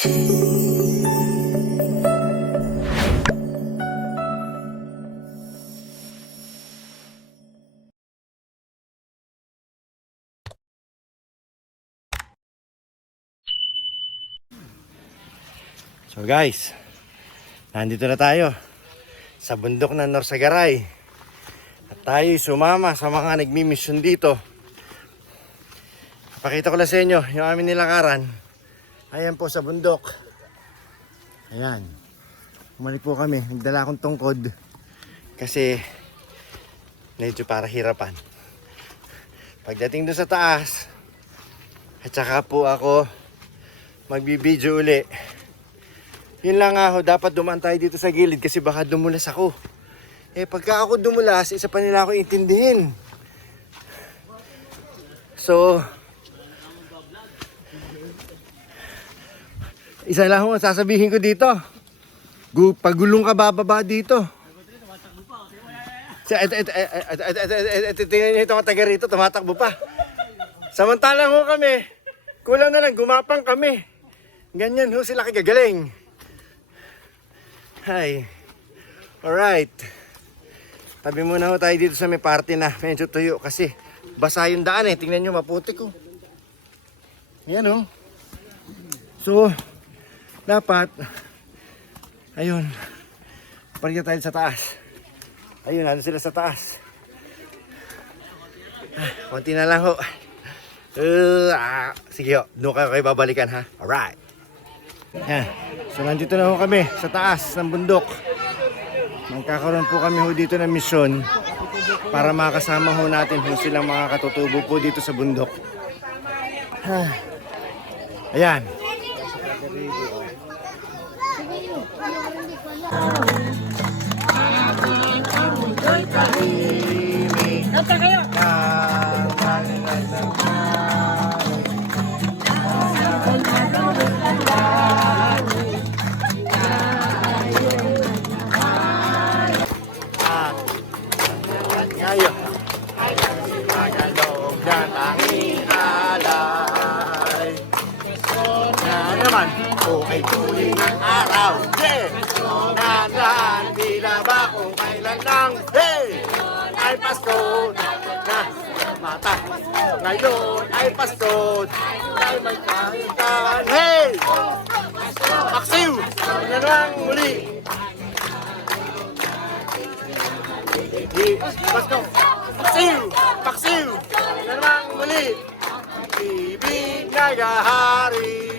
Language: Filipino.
So guys, nandito na tayo sa bundok ng Norsagaray. At tayo sumama sa mga nagmi-mission dito. Pakita ko lang sa inyo yung aming nilakaran. Ayan po sa bundok. Ayan. Bumalik po kami. Nagdala akong tungkod. Kasi medyo para hirapan. Pagdating doon sa taas, at saka po ako magbibideo uli. Yun lang ako, dapat dumaan tayo dito sa gilid kasi baka dumulas ako. Pagka ako dumulas, isa pa nila ako intindihin. So, isa lang ako sasabihin ko dito. Pagulong ka bababa dito. Tingnan niyo itong taga rito, tumatakbo pa. Samantalang ho kami, kulang na lang, gumapang kami. Ganyan ho sila kagagaling. Hi. Alright. Tabi muna ho tayo dito sa may party na medyo tuyo kasi basa yung daan eh. Tingnan nyo, maputik oh. Yan oh. So, dapat, ayun, paligyan tayo sa taas. Ayun, ano sila sa taas. Konti na lang ho. Sige ho, doon kayo babalikan ha. Alright. Yan. So nandito na ho kami sa taas ng bundok. Magkakaroon po kami ho dito ng misyon para makasama ho natin ho silang mga katutubo po dito sa bundok. Ayan. Ngayon ay nagalog na tanging alay. Na naman, okay tuloy ng araw. Nandaan, tila ba kung kailan lang. Hey! Ay Pasko na mata. Ngayon ay Pasko ay magkaintan. Hey! Paksiw! Na lang muli. Pasko! Paksiw! Paksiw! Na naman muli! Ibig nagahari!